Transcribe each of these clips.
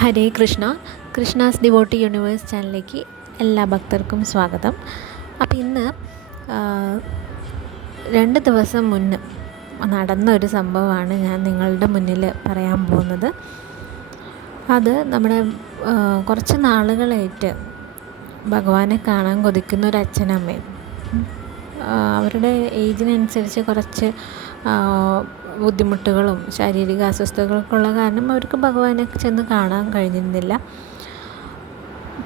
ഹരേ Krishna. Krishna's devotee universe ചാനലിലേക്ക് എല്ലാ ഭക്തർക്കും സ്വാഗതം. അപ്പോൾ ഇന്ന് രണ്ട് ദിവസം മുന്നേ നടന്ന ഒരു സംഭവമാണ് ഞാൻ നിങ്ങളുടെ മുന്നിൽ പറയാൻ പോകുന്നത്. അത് നമ്മുടെ കുറച്ച് നാളുകളായിട്ട് ഭഗവാനെ കാണാൻ കൊതിക്കുന്ന ഒരു അച്ഛനമ്മയും അവരുടെ ഏജിനനുസരിച്ച് കുറച്ച് ബുദ്ധിമുട്ടുകളും ശാരീരിക അസ്വസ്ഥതകളൊക്കെ ഉള്ള കാരണം അവർക്ക് ഭഗവാനെ ചെന്ന് കാണാൻ കഴിഞ്ഞിരുന്നില്ല.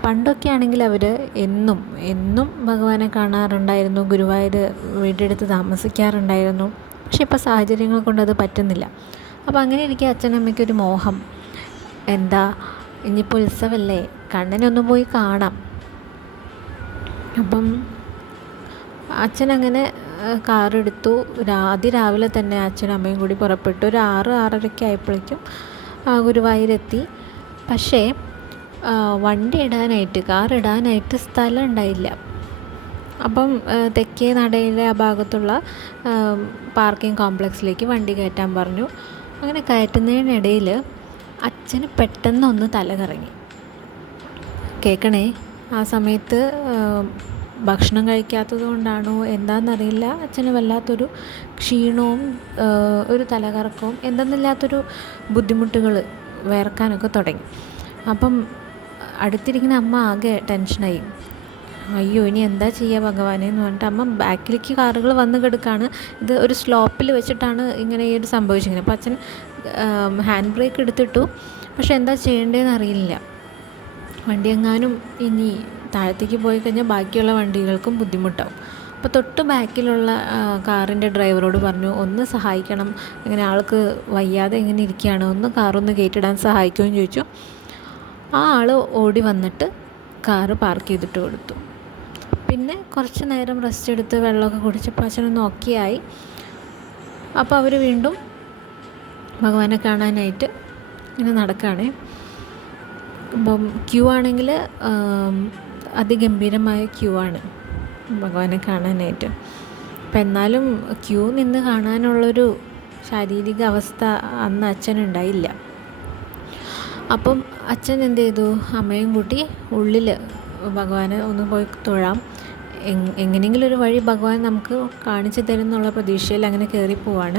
പണ്ടൊക്കെ ആണെങ്കിൽ അവർ എന്നും എന്നും ഭഗവാനെ കാണാറുണ്ടായിരുന്നു. ഗുരുവായൂർ വീടെടുത്ത് താമസിക്കാറുണ്ടായിരുന്നു. പക്ഷെ ഇപ്പോൾ സാഹചര്യങ്ങൾ കൊണ്ട് അത് പറ്റുന്നില്ല. അപ്പോൾ അങ്ങനെ എനിക്ക് അച്ഛനമ്മയ്ക്കൊരു മോഹം. എന്താ ഇനിയിപ്പോൾ ഉത്സവമല്ലേ കണ്ണനൊന്ന് പോയി കാണാം. അപ്പം അച്ഛനങ്ങനെ കാറെടുത്തു. അതിരാവിലെ തന്നെ അച്ഛനും അമ്മയും കൂടി പുറപ്പെട്ടു. ഒരു ആറ് ആറരയ്ക്ക് ആയപ്പോഴേക്കും ഗുരുവായൂരെത്തി. പക്ഷേ വണ്ടി ഇടാനായിട്ട് കാർ ഇടാനായിട്ട് സ്ഥലം ഉണ്ടായില്ല. അപ്പം തെക്കേ നടയിലെ ആ ഭാഗത്തുള്ള പാർക്കിംഗ് കോംപ്ലക്സിലേക്ക് വണ്ടി കയറ്റാൻ പറഞ്ഞു. അങ്ങനെ കയറ്റുന്നതിനിടയിൽ അച്ഛന് പെട്ടെന്നൊന്ന് തല കറങ്ങി കേൾക്കണേ ആ സമയത്ത് ഭക്ഷണം കഴിക്കാത്തത് കൊണ്ടാണോ? എന്താണെന്നറിയില്ല അച്ഛന് വല്ലാത്തൊരു ക്ഷീണവും ഒരു തലകറക്കവും എന്തെന്നില്ലാത്തൊരു ബുദ്ധിമുട്ടുകൾ വേർക്കാനൊക്കെ തുടങ്ങി. അപ്പം അടുത്തിരിക്കുന്ന അമ്മ ആകെ ടെൻഷനായി. അയ്യോ ഇനി എന്താ ചെയ്യുക ഭഗവാനെ എന്ന് പറഞ്ഞിട്ട് അമ്മ ബാക്കിലേക്ക് കാറുകൾ വന്ന് കിടക്കാണ്. ഇത് ഒരു സ്ലോപ്പിൽ വെച്ചിട്ടാണ് ഇങ്ങനെ ഈ ഒരു സംഭവിച്ചിരിക്കുന്നത്. അപ്പോൾ അച്ഛൻ ഹാൻഡ് ബ്രേക്ക് എടുത്തിട്ടു. പക്ഷെ എന്താ ചെയ്യേണ്ടതെന്ന് അറിയില്ല. വണ്ടി എങ്ങാനും ഇനി താഴത്തേക്ക് പോയി കഴിഞ്ഞാൽ ബാക്കിയുള്ള വണ്ടികൾക്കും ബുദ്ധിമുട്ടാവും. അപ്പോൾ തൊട്ട് ബാക്കിലുള്ള കാറിന്റെ ഡ്രൈവറോട് പറഞ്ഞു ഒന്ന് സഹായിക്കണം. ഇങ്ങനെ ആൾക്ക് വയ്യാതെ ഇങ്ങനെ ഇരിക്കുകയാണ്. ഒന്ന് കാറൊന്ന് കയറ്റിടാൻ സഹായിക്കുമെന്ന് ചോദിച്ചു. ആ ആൾ ഓടി വന്നിട്ട് കാറ് പാർക്ക് ചെയ്തിട്ട് കൊടുത്തു. പിന്നെ കുറച്ച് നേരം റെസ്റ്റ് എടുത്ത് വെള്ളമൊക്കെ കുടിച്ചപ്പോൾ അച്ഛനൊന്ന് ഓക്കെ ആയി അപ്പോൾ അവർ വീണ്ടും ഭഗവാനെ കാണാനായിട്ട് ഇങ്ങനെ നടക്കുകയാണേ. അപ്പം ക്യൂ ആണെങ്കിൽ അതിഗംഭീരമായ ക്യൂ ആണ് ഭഗവാനെ കാണാനായിട്ട്. അപ്പം എന്നാലും ക്യൂ നിന്ന് കാണാനുള്ളൊരു ശാരീരിക അവസ്ഥ അന്ന് അച്ഛനുണ്ടായില്ല അപ്പം അച്ഛൻ എന്ത് ചെയ്തു? അമ്മയും കൂട്ടി ഉള്ളിൽ ഭഗവാനെ ഒന്ന് പോയി തൊഴാം. എങ്- എങ്ങനെയെങ്കിലും ഒരു വഴി ഭഗവാൻ നമുക്ക് കാണിച്ചു തരും എന്നുള്ള പ്രതീക്ഷയിൽ അങ്ങനെ കയറിപ്പോവാണ്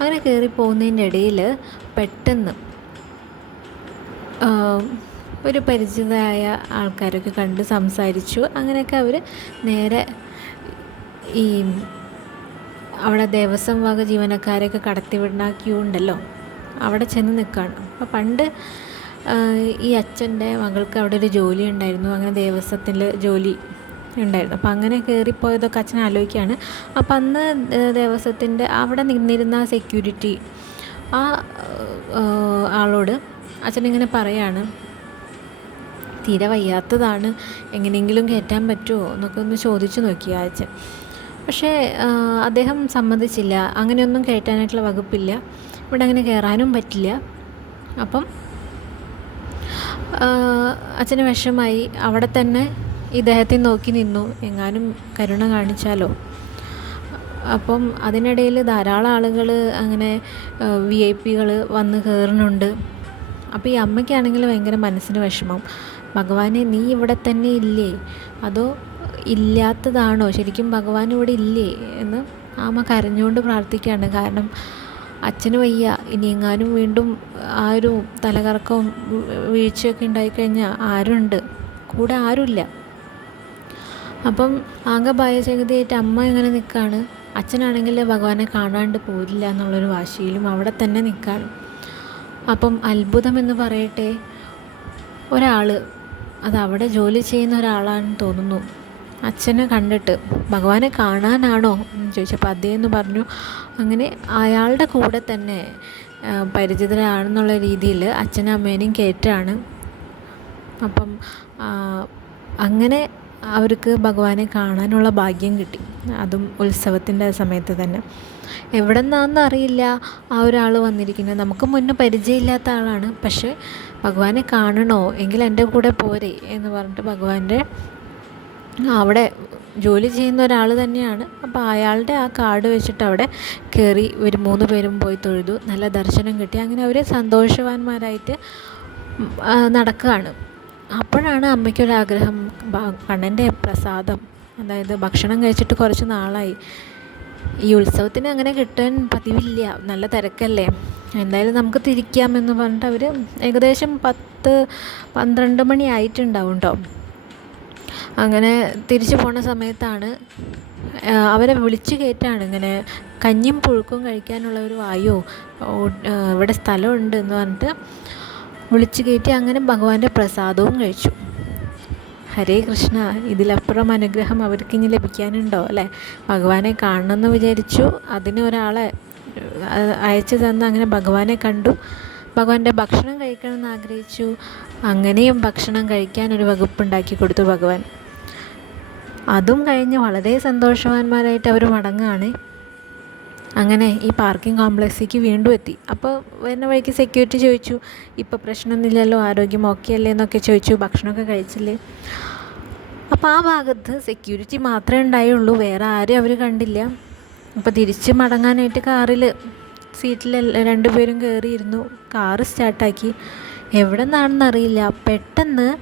അങ്ങനെ കയറി പോകുന്നതിന്റെ ഇടയിൽ പെട്ടെന്ന് ഒരു പരിചിതമായ ആൾക്കാരൊക്കെ കണ്ട് സംസാരിച്ചു. അങ്ങനെയൊക്കെ അവർ നേരെ ഈ അവിടെ ദേവസ്വം വക ജീവനക്കാരെയൊക്കെ കടത്തിവിടുന്ന ക്യൂ ഉണ്ടല്ലോ അവിടെ ചെന്ന് നിൽക്കുകയാണ് അപ്പോൾ പണ്ട് ഈ അച്ഛന്റെ മകൾക്ക് അവിടെ ഒരു ജോലി ഉണ്ടായിരുന്നു. അങ്ങനെ ദേവസ്വത്തിൽ ജോലി ഉണ്ടായിരുന്നു. അപ്പോൾ അങ്ങനെ കയറിപ്പോയതൊക്കെ അച്ഛൻ ആലോചിക്കുകയാണ്. അപ്പം അന്ന് ദേവസ്വത്തിന്റെ അവിടെ നിന്നിരുന്ന സെക്യൂരിറ്റി ആ ആളോട് അച്ഛനിങ്ങനെ പറയാണ്. തീരെ വയ്യാത്തതാണ്. എങ്ങനെയെങ്കിലും കയറ്റാൻ പറ്റുമോ എന്നൊക്കെ ഒന്ന് ചോദിച്ചു നോക്കി ആഴ്ച പക്ഷേ അദ്ദേഹം സമ്മതിച്ചില്ല. അങ്ങനെയൊന്നും കയറ്റാനായിട്ടുള്ള വകുപ്പില്ല. ഇവിടെ അങ്ങനെ കയറാനും പറ്റില്ല. അപ്പം അച്ഛന് വിഷമായി അവിടെ തന്നെ ഇദ്ദേഹത്തെ നോക്കി നിന്നു. എങ്ങാനും കരുണ കാണിച്ചാലോ? അപ്പം അതിനിടയിൽ ധാരാളം ആളുകൾ അങ്ങനെ വി ഐ പികൾ വന്ന് കയറുന്നുണ്ട് അപ്പോൾ ഈ അമ്മയ്ക്കാണെങ്കിൽ ഭയങ്കര മനസ്സിന് വിഷമം. ഭഗവാനെ നീ ഇവിടെ തന്നെ ഇല്ലേ? അതോ ഇല്ലാത്തതാണോ? ശരിക്കും ഭഗവാൻ ഇവിടെ ഇല്ലേ? എന്ന് ആമ കരഞ്ഞുകൊണ്ട് പ്രാർത്ഥിക്കുകയാണ്. കാരണം അച്ഛന് വയ്യ. ഇനി എങ്ങാനും വീണ്ടും ആ ഒരു തലകറക്കവും വീഴ്ചയൊക്കെ ഉണ്ടായിക്കഴിഞ്ഞാൽ ആരുണ്ട്? കൂടെ ആരുമില്ല. അപ്പം ആകെ ഭയചകിതയായിട്ട് അമ്മ ഇങ്ങനെ നിൽക്കുകയാണ്. അച്ഛനാണെങ്കിൽ ഭഗവാനെ കാണാണ്ട് പോരില്ല എന്നുള്ളൊരു വാശിയിലും അവിടെ തന്നെ നിൽക്കുകയാണ്. അപ്പം അത്ഭുതം എന്ന് പറയട്ടെ ഒരാൾ അത് അവിടെ ജോലി ചെയ്യുന്ന ഒരാളാണെന്ന് തോന്നുന്നു. അച്ഛനെ കണ്ടിട്ട് ഭഗവാനെ കാണാനാണോ? എന്ന് ചോദിച്ചപ്പോൾ അദ്ദേഹം പറഞ്ഞു. അങ്ങനെ അയാളുടെ കൂടെ തന്നെ പരിചിതരാണെന്നുള്ള രീതിയിൽ അച്ഛനും അമ്മേനെയും കയറ്റാണ് അപ്പം അങ്ങനെ അവർക്ക് ഭഗവാനെ കാണാനുള്ള ഭാഗ്യം കിട്ടി. അതും ഉത്സവത്തിന്റെ സമയത്ത് തന്നെ. എവിടെ നിന്നാണെന്ന് അറിയില്ല ആ ഒരാൾ വന്നിരിക്കുന്നത്. നമുക്ക് മുന്നേ പരിചയമില്ലാത്ത ആളാണ്. പക്ഷേ ഭഗവാനെ കാണണോ? എങ്കിൽ എന്റെ കൂടെ പോരെ എന്ന് പറഞ്ഞിട്ട് ഭഗവാന്റെ അവിടെ ജോലി ചെയ്യുന്ന ഒരാൾ തന്നെയാണ്. അപ്പോൾ അയാളുടെ ആ കാർഡ് വെച്ചിട്ട് അവിടെ കയറി ഒരു മൂന്ന് പേരും പോയി തൊഴുതു. നല്ല ദർശനം കിട്ടി. അങ്ങനെ അവർ സന്തോഷവാന്മാരായിട്ട് നടക്കുകയാണ് അപ്പോഴാണ് അമ്മയ്ക്കൊരാഗ്രഹം കണ്ണന്റെ പ്രസാദം അതായത് ഭക്ഷണം കഴിച്ചിട്ട് കുറച്ച് നാളായി. ഈ ഉത്സവത്തിന് അങ്ങനെ കിട്ടാൻ പതിവില്ല. നല്ല തിരക്കല്ലേ. എന്തായാലും നമുക്ക് തിരിക്കാമെന്ന് പറഞ്ഞിട്ട് അവർ ഏകദേശം പത്ത് പന്ത്രണ്ട് മണി ആയിട്ടുണ്ടാവും കേട്ടോ അങ്ങനെ തിരിച്ചു പോണ സമയത്താണ് അവരെ വിളിച്ചു കയറ്റാണ് ഇങ്ങനെ കഞ്ഞിയും പുഴുക്കും കഴിക്കാനുള്ള ഒരു വായു ഇവിടെ സ്ഥലമുണ്ട് എന്ന് പറഞ്ഞിട്ട് വിളിച്ചു കയറ്റി അങ്ങനെ ഭഗവാന്റെ പ്രസാദവും കഴിച്ചു. ഹരേ കൃഷ്ണ ഇതിലപ്പുറം അനുഗ്രഹം അവർക്ക് ഇനി ലഭിക്കാനുണ്ടോ അല്ലേ? ഭഗവാനെ കാണണമെന്ന് വിചാരിച്ചു. അതിന് ഒരാളെ അയച്ചു തന്ന് അങ്ങനെ ഭഗവാനെ കണ്ടു. ഭഗവാന്റെ ഭക്ഷണം കഴിക്കണമെന്ന് ആഗ്രഹിച്ചു. അങ്ങനെയും ഭക്ഷണം കഴിക്കാൻ ഒരു വകുപ്പുണ്ടാക്കി കൊടുത്തു ഭഗവാൻ. അതും കഴിഞ്ഞ് വളരെ സന്തോഷവാന്മാരായിട്ട് അവർ മടങ്ങുകയാണ്. അങ്ങനെ ഈ പാർക്കിംഗ് കോംപ്ലക്സിലേക്ക് വീണ്ടും എത്തി. അപ്പോൾ വരുന്ന വഴിക്ക് സെക്യൂരിറ്റി ചോദിച്ചു ഇപ്പോൾ പ്രശ്നമൊന്നുമില്ലല്ലോ ആരോഗ്യം ഓക്കെ അല്ലേ? എന്നൊക്കെ ചോദിച്ചു ഭക്ഷണമൊക്കെ കഴിച്ചില്ലേ? അപ്പോൾ ആ ഭാഗത്ത് സെക്യൂരിറ്റി മാത്രമേ ഉണ്ടായുള്ളൂ വേറെ ആരും അവർ കണ്ടില്ല. അപ്പോൾ തിരിച്ച് മടങ്ങാനായിട്ട് കാറിൽ സീറ്റിൽ രണ്ടുപേരും കയറിയിരുന്നു. കാറ് സ്റ്റാർട്ടാക്കി എവിടെ നിന്നാണെന്ന് അറിയില്ല. പെട്ടെന്ന്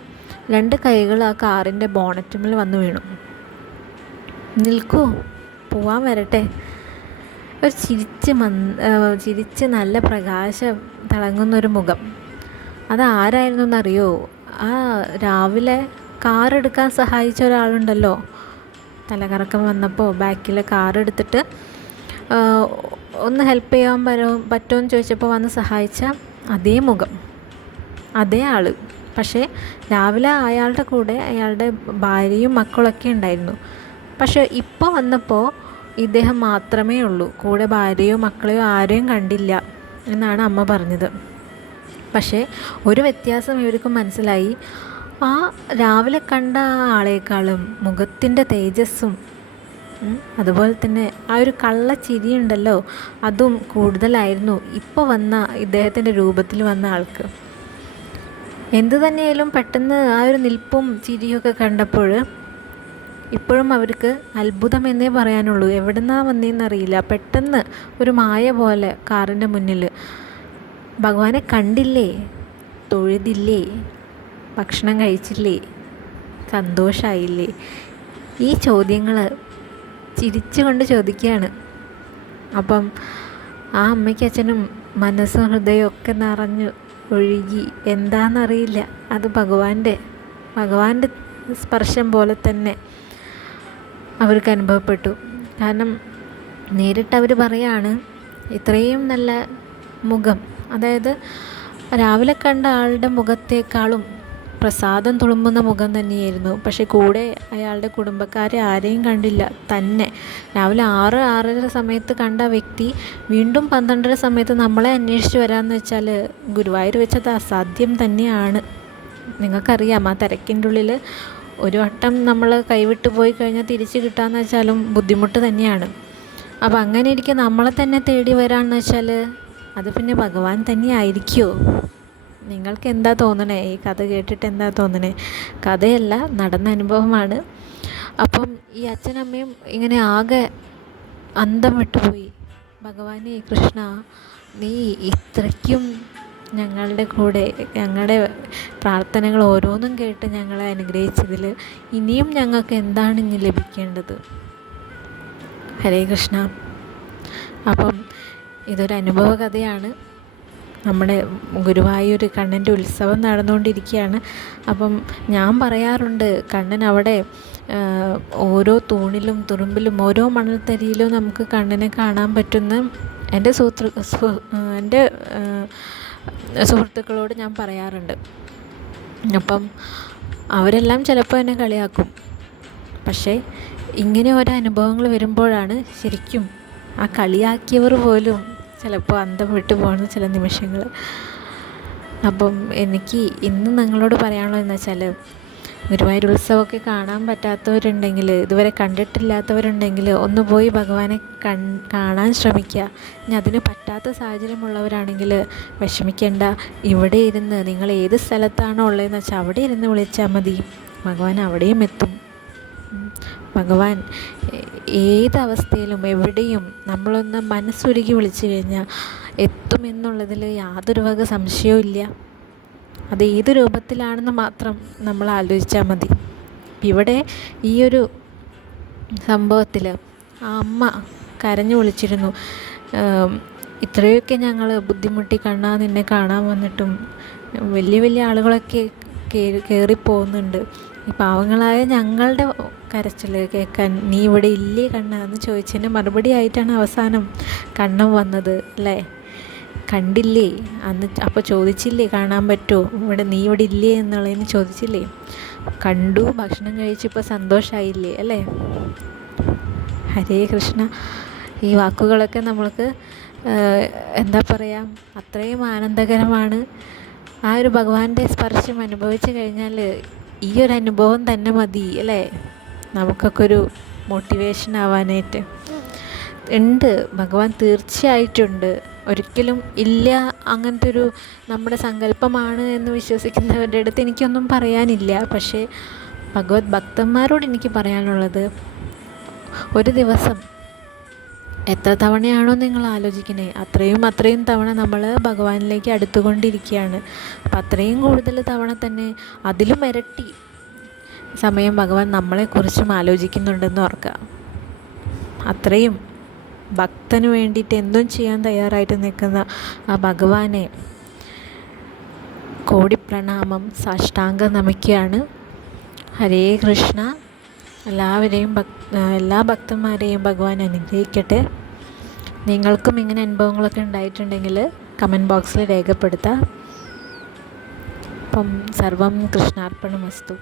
രണ്ട് കൈകൾ ആ കാറിന്റെ ബോണറ്റുമിൽ വന്ന് വീണു. നിൽക്കൂ പോവാൻ വരട്ടെ. ഒരു ചിരിച്ച് മന് ചിരിച്ച് നല്ല പ്രകാശം തിളങ്ങുന്നൊരു മുഖം. അതാരായിരുന്നു എന്നറിയോ ആ രാവിലെ കാർ എടുക്കാൻ സഹായിച്ച ഒരാളുണ്ടല്ലോ. തലകറക്കം വന്നപ്പോൾ ബാക്കിലെ കാർ എടുത്തിട്ട് ഒന്ന് ഹെൽപ്പ് ചെയ്യാൻ പറ്റുമോ പറ്റുമെന്ന് ചോദിച്ചപ്പോൾ വന്ന് സഹായിച്ച അതേ മുഖം. അതേ ആൾ പക്ഷേ രാവിലെ അയാളുടെ കൂടെ അയാളുടെ ഭാര്യയും മക്കളൊക്കെ ഉണ്ടായിരുന്നു. പക്ഷേ ഇപ്പോൾ വന്നപ്പോൾ ഇദ്ദേഹം മാത്രമേ ഉള്ളൂ. കൂടെ ഭാര്യയോ മക്കളെയോ ആരെയും കണ്ടില്ല എന്നാണ് അമ്മ പറഞ്ഞത്. പക്ഷേ ഒരു വ്യത്യാസം ഇവർക്ക് മനസ്സിലായി. ആ രാവിലെ കണ്ട ആളേക്കാളും മുഖത്തിന്റെ തേജസ്സും അതുപോലെ തന്നെ ആ ഒരു കള്ളച്ചിരി ഉണ്ടല്ലോ അതും കൂടുതലായിരുന്നു ഇപ്പോൾ വന്ന ഇദ്ദേഹത്തിന്റെ രൂപത്തിൽ വന്ന ആൾക്ക്. എന്തു തന്നെയായാലും പെട്ടെന്ന് ആ ഒരു നിൽപ്പും ചിരിയൊക്കെ കണ്ടപ്പോൾ ഇപ്പോഴും അവർക്ക് അത്ഭുതം എന്നേ പറയാനുള്ളൂ. എവിടുന്നാ വന്നതെന്നറിയില്ല പെട്ടെന്ന് ഒരു മായ പോലെ കാറിന്റെ മുന്നിൽ ഭഗവാനെ കണ്ടില്ലേ? തൊഴുതില്ലേ? ഭക്ഷണം കഴിച്ചില്ലേ? സന്തോഷമായില്ലേ ഈ ചോദ്യങ്ങൾ ചിരിച്ചുകൊണ്ട് ചോദിക്കുകയാണ്. അപ്പം ആ അമ്മയ്ക്ക് അച്ഛനും മനസ്സും ഹൃദയം ഒക്കെ നിറഞ്ഞു ഒഴുകി എന്താണെന്നറിയില്ല അത് ഭഗവാന്റെ ഭഗവാന്റെ സ്പർശം പോലെ തന്നെ. അവർക്ക് അനുഭവപ്പെട്ടു. കാരണം നേരിട്ട് അവർ പറയാണ് ഇത്രയും നല്ല മുഖം. അതായത് രാവിലെ കണ്ട ആളുടെ മുഖത്തേക്കാളും പ്രസാദം തുളുമ്പുന്ന മുഖം തന്നെയായിരുന്നു. പക്ഷെ കൂടെ അയാളുടെ കുടുംബക്കാരെ ആരെയും കണ്ടില്ല. തന്നെ. രാവിലെ ആറ് ആറര സമയത്ത് കണ്ട വ്യക്തി വീണ്ടും പന്ത്രണ്ടര സമയത്ത് നമ്മളെ അന്വേഷിച്ച് വരാമെന്ന് വെച്ചാൽ ഗുരുവായൂർ വെച്ചത് അസാധ്യം തന്നെയാണ്. നിങ്ങൾക്കറിയാം ആ തിരക്കിന്റെ ഉള്ളിൽ ഒരു വട്ടം നമ്മൾ കൈവിട്ട് പോയി കഴിഞ്ഞാൽ തിരിച്ച് കിട്ടാമെന്ന് വെച്ചാലും ബുദ്ധിമുട്ട് തന്നെയാണ്. അപ്പോൾ അങ്ങനെ ഇരിക്കെ നമ്മളെ തന്നെ തേടി വരാമെന്ന് വെച്ചാൽ അത് പിന്നെ ഭഗവാൻ തന്നെ ആയിരിക്കുമോ നിങ്ങൾക്ക് എന്താ തോന്നണേ? ഈ കഥ കേട്ടിട്ട് എന്താ തോന്നണേ? കഥയല്ല നടന്ന അനുഭവമാണ്. അപ്പം ഈ അച്ഛനമ്മയും ഇങ്ങനെ ആകെ അന്തം വിട്ടുപോയി. ഭഗവാനേ കൃഷ്ണ നീ ഇത്രയ്ക്കും ഞങ്ങളുടെ കൂടെ ഞങ്ങളുടെ പ്രാർത്ഥനകൾ ഓരോന്നും കേട്ട് ഞങ്ങളെ അനുഗ്രഹിച്ചതിൽ ഇനിയും ഞങ്ങൾക്ക് എന്താണ് ഇനി ലഭിക്കേണ്ടത്? ഹരേ കൃഷ്ണ. അപ്പം ഇതൊരു അനുഭവ കഥയാണ്. നമ്മുടെ ഗുരുവായൂർ കണ്ണന്റെ ഉത്സവം നടന്നുകൊണ്ടിരിക്കുകയാണ്. അപ്പം ഞാൻ പറയാറുണ്ട് കണ്ണൻ അവിടെ ഓരോ തൂണിലും തുറുമ്പിലും ഓരോ മണൽത്തരിയിലും നമുക്ക് കണ്ണനെ കാണാൻ പറ്റുന്ന എന്റെ സൂത്ര എന്റെ സുഹൃത്തുക്കളോട് ഞാൻ പറയാറുണ്ട്. അപ്പം അവരെല്ലാം ചിലപ്പോൾ എന്നെ കളിയാക്കും. പക്ഷേ ഇങ്ങനെ ഓരോ അനുഭവങ്ങൾ വരുമ്പോഴാണ് ശരിക്കും ആ കളിയാക്കിയവർ പോലും ചിലപ്പോൾ അന്തം വിട്ടു പോകുന്ന ചില നിമിഷങ്ങൾ അപ്പം എനിക്ക് ഇന്ന് നിങ്ങളോട് പറയാനുള്ളതെന്ന് വെച്ചാൽ ഗുരുവായൂർ ഉത്സവമൊക്കെ കാണാൻ പറ്റാത്തവരുണ്ടെങ്കിൽ ഇതുവരെ കണ്ടിട്ടില്ലാത്തവരുണ്ടെങ്കിൽ ഒന്ന് പോയി ഭഗവാനെ കൺ കാണാൻ ശ്രമിക്കുക. ഇനി അതിന് പറ്റാത്ത സാഹചര്യമുള്ളവരാണെങ്കിൽ വിഷമിക്കേണ്ട. ഇവിടെ ഇരുന്ന് നിങ്ങൾ ഏത് സ്ഥലത്താണോ ഉള്ളതെന്ന് വെച്ചാൽ അവിടെ ഇരുന്ന് വിളിച്ചാൽ മതി. ഭഗവാൻ അവിടെയും എത്തും. ഭഗവാൻ ഏതവസ്ഥയിലും എവിടെയും നമ്മളൊന്ന് മനസ്സൊരുക്കി വിളിച്ചു കഴിഞ്ഞാൽ എത്തുമെന്നുള്ളതിൽ യാതൊരു വക സംശയവും ഇല്ല അത് ഏത് രൂപത്തിലാണെന്ന് മാത്രം നമ്മൾ ആലോചിച്ചാൽ മതി. ഇവിടെ ഈ ഒരു സംഭവത്തിൽ ആ അമ്മ കരഞ്ഞു വിളിച്ചിരുന്നു. ഇത്രയൊക്കെ ഞങ്ങൾ ബുദ്ധിമുട്ടി കണ്ണാ നിന്നെ കാണാൻ വന്നിട്ടും വലിയ വലിയ ആളുകളൊക്കെ കയറി കയറിപ്പോകുന്നുണ്ട് ഈ പാവങ്ങളായ ഞങ്ങളുടെ കരച്ചിൽ കേൾക്കാൻ നീ ഇവിടെ ഇല്ലേ കണ്ണ എന്ന് ചോദിച്ചതിന് മറുപടി ആയിട്ടാണ് അവസാനം കണ്ണം വന്നത് അല്ലേ? കണ്ടില്ലേ? അന്ന് അപ്പോൾ ചോദിച്ചില്ലേ കാണാൻ പറ്റുമോ ഇവിടെ നീ ഇവിടെ ഇല്ലേ എന്നുള്ളതിന് ചോദിച്ചില്ലേ? കണ്ടു ഭക്ഷണം കഴിച്ചപ്പോൾ സന്തോഷമായില്ലേ അല്ലേ? ഹരേ കൃഷ്ണ. ഈ വാക്കുകളൊക്കെ നമ്മൾക്ക് എന്താ പറയുക അത്രയും ആനന്ദകരമാണ്. ആ ഒരു ഭഗവാന്റെ സ്പർശം അനുഭവിച്ചു കഴിഞ്ഞാൽ ഈ ഒരു അനുഭവം തന്നെ മതി അല്ലേ? നമുക്കൊക്കെ ഒരു മോട്ടിവേഷൻ ആവാനായിട്ട്. ഉണ്ട് ഭഗവാൻ തീർച്ചയായിട്ടുണ്ട്. ഒരിക്കലും ഇല്ല അങ്ങനത്തെ ഒരു നമ്മുടെ സങ്കല്പമാണ് എന്ന് വിശ്വസിക്കുന്നവരുടെ അടുത്ത് എനിക്കൊന്നും പറയാനില്ല. പക്ഷേ ഭഗവത് ഭക്തന്മാരോട് എനിക്ക് പറയാനുള്ളത് ഒരു ദിവസം എത്ര തവണയാണോ നിങ്ങൾ ആലോചിക്കണേ അത്രയും അത്രയും തവണ നമ്മൾ ഭഗവാനിലേക്ക് അടുത്തുകൊണ്ടിരിക്കുകയാണ്. അപ്പം അത്രയും കൂടുതൽ തവണ തന്നെ അതിലും ഇരട്ടി സമയം ഭഗവാൻ നമ്മളെക്കുറിച്ചും ആലോചിക്കുന്നുണ്ടെന്ന് ഓർക്കുക. അത്രയും ഭക്തന് വേണ്ടിയിട്ട് എന്തും ചെയ്യാൻ തയ്യാറായിട്ട് നിൽക്കുന്ന ആ ഭഗവാനെ കോടി പ്രണാമം സാഷ്ടാംഗം നമിക്കുകയാണ്. ഹരേ കൃഷ്ണ. എല്ലാവരെയും ഭക് എല്ലാ ഭക്തന്മാരെയും ഭഗവാൻ അനുഗ്രഹിക്കട്ടെ. നിങ്ങൾക്കും ഇങ്ങനെ അനുഭവങ്ങളൊക്കെ ഉണ്ടായിട്ടുണ്ടെങ്കിൽ കമന്റ് ബോക്സിൽ രേഖപ്പെടുത്താം. അപ്പം സർവം കൃഷ്ണാർപ്പണമസ്തു.